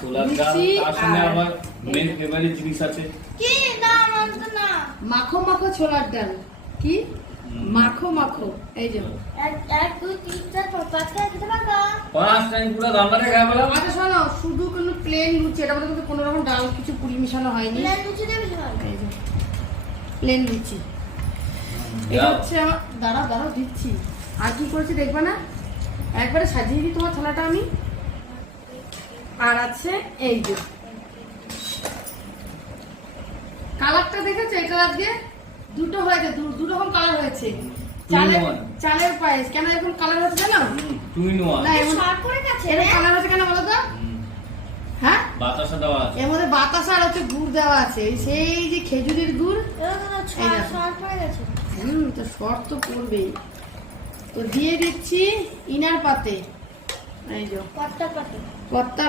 ছোলার ডাল তার সঙ্গে আবার মেন ফেভারিট জিনিস আছে কি না মানতো না মাখো মাখো ছোলার ডাল কি মাখো মাখো এই যে 1 2 3 4 5 6 দিতে পারবা 5 টাইম পুরো রান্নাটা খেয়ে বলা আচ্ছা শোনো শুধু কোনো প্লেন লুচি এটা মধ্যে কোনো রকম ডাল কিছু পুরি মিশানো হয়নি প্লেন লুচি দেবে সবাই এই যে প্লেন লুচি এটা হচ্ছে আমার দাঁড়াও দিচ্ছি আর কি করেছি দেখবে না একবারে সাজিয়ে দিই তোমার থালাটা আমি আর আছে এই যে কালারটা দেখেছো এই কালার দিয়ে দুটো হয়েছে দু রকম কালার হয়েছে চালের পায়েস কেন এরকম কালার হচ্ছে জানো না এমন শর্ট করে গেছে এরকম কালার হচ্ছে কেন বলো তো হ্যাঁ বাতাসা দেওয়া আছে এর মধ্যে বাতাসা আর হচ্ছে গুড় দেওয়া আছে সেই যে খেজুরের গুড় শর্ট করে গেছে তো শর্ট তো পড়বেই তো দিয়ে দিচ্ছি ইনার পাতে এই যে পাতা পত্তা